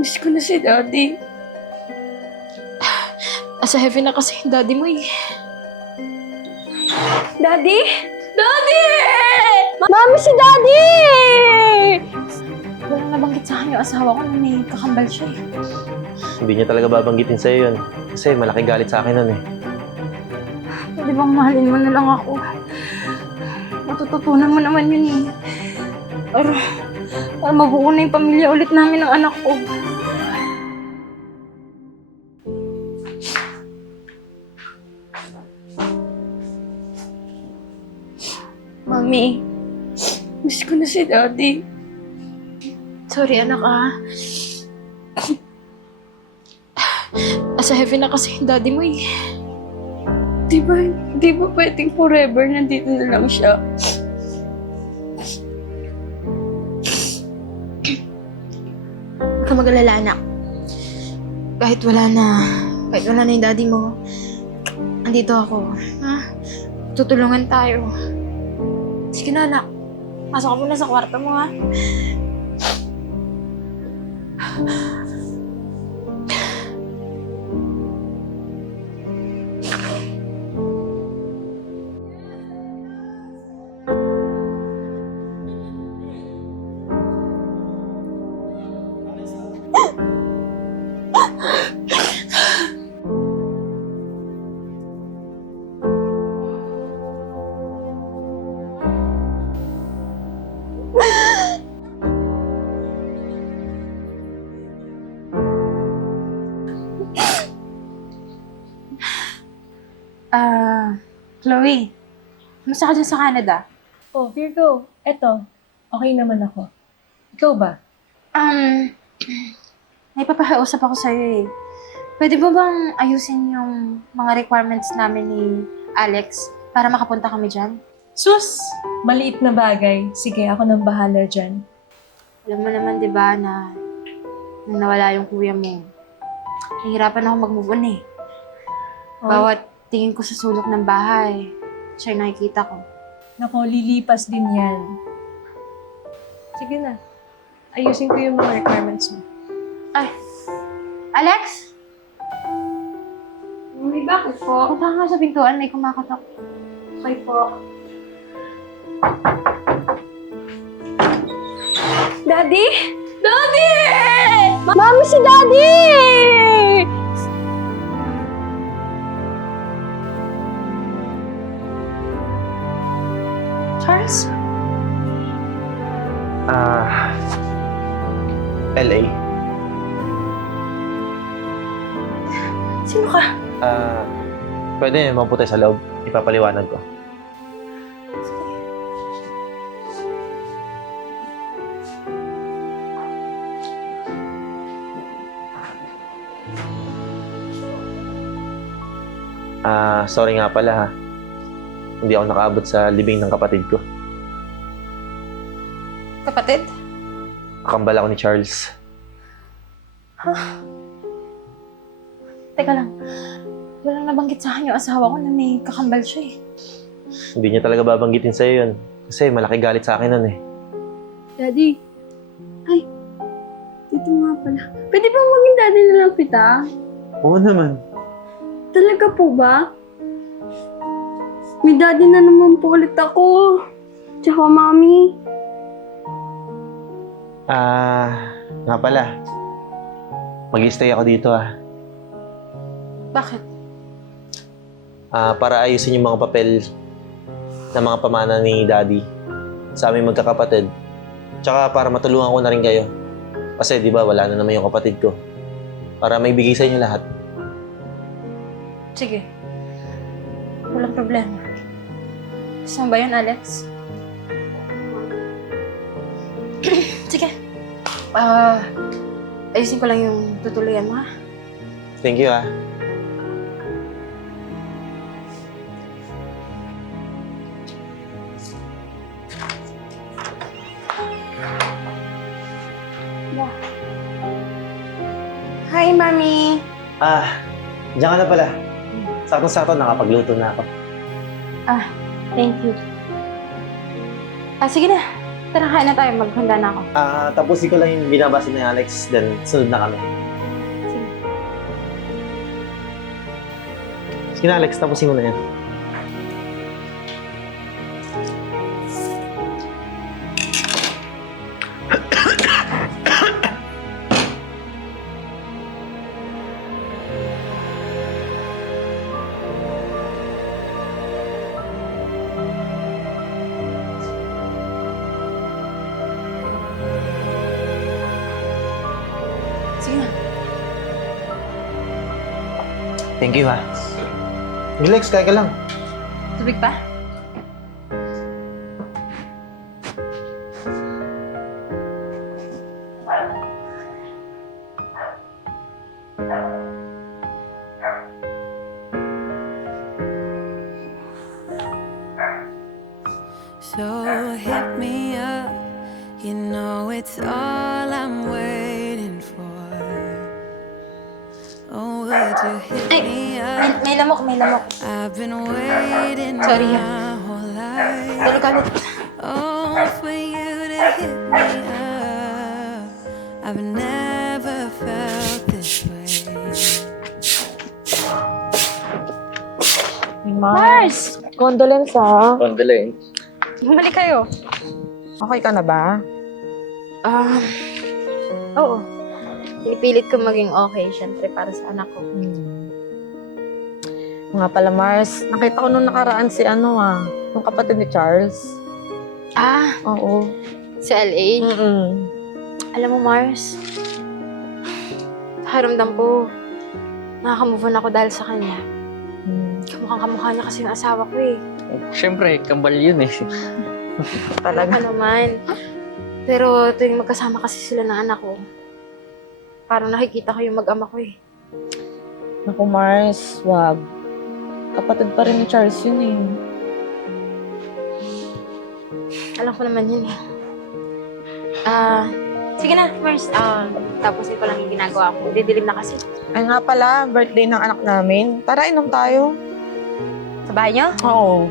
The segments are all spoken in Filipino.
Miss ko na si Daddy. Asa heaven na kasi yung daddy mo eh. Daddy? Daddy! Mami, si Daddy! Walang nabanggit sa akin yung asawa ko na may kakambal siya eh. Hindi niya talaga babanggitin sa'yo yun. Kasi malaki galit sa akin nun eh. Pwede bang mahalin mo na lang ako? Matututunan mo naman yun eh. Para, para mabuo na yung pamilya ulit namin ng anak ko. Mami, miss ko na si Daddy. Sorry anak ah. Asa heaven na kasi yung daddy mo eh. Di ba, di ba pwedeng forever nandito na lang siya? Ka mag-alala anak. Kahit wala na, kahit wala na yung daddy mo, andito ako. Ha? Tutulungan tayo. Sige na anak. Pasok ka muna sa kwarto mo ha. Chloe. Kamusta ka dyan sa Canada? Oh, Virgo, eto. Okay naman ako. Ikaw ba? Um, may papahausap ako sa'yo eh. Pwede ba bang ayusin yung mga requirements namin ni Alex para makapunta kami dyan? Sus! Maliit na bagay. Sige, ako nang bahala dyan. Alam mo naman, di ba, na nung nawala yung kuya mo, nahihirapan ako mag-move on eh. Oh, Bawat tingin ko sa sulok ng bahay, siya yung nakikita ko. Nako, lilipas din yan. Sige na. Ayusin ko yung mga requirements mo. Ay, Alex? Mami, bakit po? Punta ka nga sa pintuan, may kumakatok. Okay po. Daddy? Daddy! Mami, si Daddy! Charles? Ah... LA. Sino ka? Ah... pwede mapunta sa loob. Ipapaliwanag ko. Ah, sorry nga pala ha. Hindi ako nakaabot sa libing ng kapatid ko. Kapatid? Kakambal ako ni Charles. Teka lang. Walang nabanggit sa akin yung asawa ko na may kakambal siya eh. Hindi niya talaga babanggitin sa'yo yun. Kasi malaki galit sa akin nun eh. Daddy. Ay. Dito nga pala. Pwede ba maging daddy na lang kita? Oo naman. Talaga po ba? May daddy na naman po ulit ako. Tsaka mami. Ah, nga pala. Mag-stay ako dito ah. Bakit? Ah, para ayusin yung mga papel ng mga pamana ni Daddy sa aming magkakapatid. Tsaka para matulungan ko na rin kayo. Kasi di ba wala na naman yung kapatid ko. Para may bigay sa inyo lahat. Sige. Walang problema. Mo ba yun, Alex? Sige. Ah, ayusin ko lang yung tutuluyan mo, ha? Thank you ah. Hi, mami. Ah, diyan ka na pala. Sakto-sakto nakapagluto na ako. Thank you. Ah, sige na. Tara, kain na tayo. Maghanda na ako. Ah, tapusin ko lang yung binabasa ni Alex, then sunod na kami. Sige. Sige na, Alex, tapusin mo na yan. Thank you, ha. Relax, kaya ka lang. Tubig pa? So hit me up. You know it's all Ay, May, may lamok, may lamok. Sorry. Tulog ka ulit. Oh, for you to hit me up. I've never felt this way. Mars! Condolence ha. Condolence. Bumalik kayo. Okay ka na ba? Ah, oo. Pinipilit ko maging okay, syempre, para sa anak ko. Hmm. Nga pala Mars, nakita ko nung nakaraan si ano ah, yung kapatid ni Charles. Ah, Oo. sa LA. Mm-mm. Alam mo, Mars, nakaramdam ko, nakakamove on ako dahil sa kanya. Hmm. Kamukhang kamukha niya kasi yung asawa ko eh. Siyempre, kambal yun eh. Talaga. Ano naman. Pero tuwing magkasama kasi sila ng anak ko, parang nakikita ko yung mag-ama ko eh. Naku Mars, wag. Kapatid pa rin ni Charles yun eh. Alam ko naman yun eh. Ah, sige na, Mars. Ah, tapos ko lang yung ginagawa ko. Didilim na kasi. Ay nga pala, birthday ng anak namin. Tara, inom tayo. Sa bahay niyo? Oo.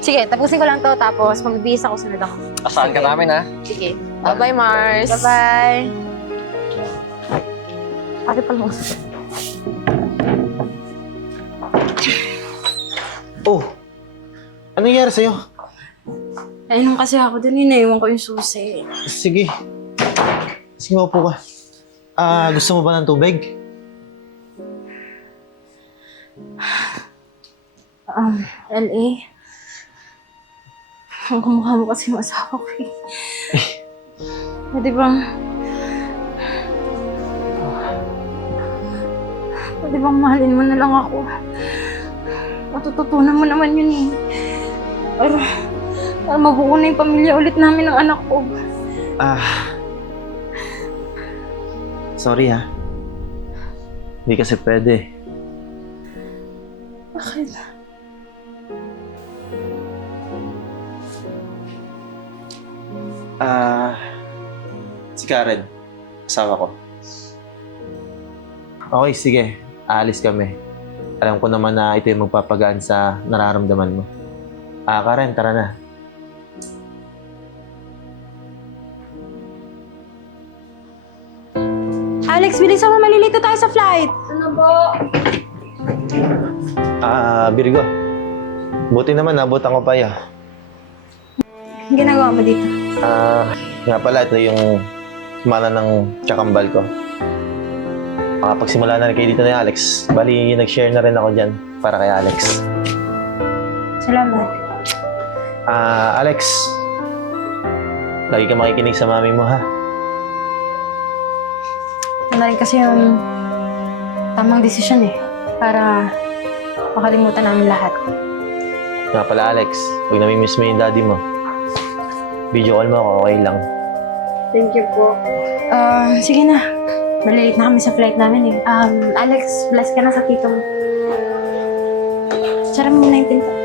Sige, tapusin ko lang to. Tapos magbibihis ako, sunod ako. Asahan ka namin ha. Sige. Bye-bye, Mars. Bye-bye. Pati pala mo. Oh, ano nangyari sa'yo? Ayun kasi ako dun, inaiwan ko yung susi. Sige. Sige, maupo ka. Ah, gusto mo ba ng tubig? Um, LA. Ang kumukha mo kasi yung asawa ko eh. Pwede bang... Pwede bang mahalin mo na lang ako? Matututunan mo naman yun eh. Para, para mabuo na yung pamilya ulit namin ng anak ko. Ah. Sorry ha. Hindi kasi pwede. Bakit? Ah, si Karen, asawa ko. Okay, sige. Aalis kami. Alam ko naman na ito yung magpapagaan sa nararamdaman mo. Ah, Karen, tara na. Alex, bilis mo. Malilito tayo sa flight. Ano po? Ah, Virgo. Buti naman, nabutan ko pa yun. Ang ginagawa mo dito? Ah, nga pala, ito yung mana ng tsakambal ko. Makapagsimula na rin kayo dito ni Alex. Bali, nag-share na rin ako dyan para kay Alex. Salamat. Ah, Alex. Lagi ka makikinig sa mami mo, ha? Ito na rin kasi yung tamang desisyon eh. Para makalimutan namin lahat. Nga pala, Alex. Huwag namimiss mo yung daddy mo. Video call mo ako, okay lang. Thank you po. Ah, sige na. Malilate na kami sa flight namin eh. Um, Alex, bless ka na sa tito mo. Tsara mo na yung pinto.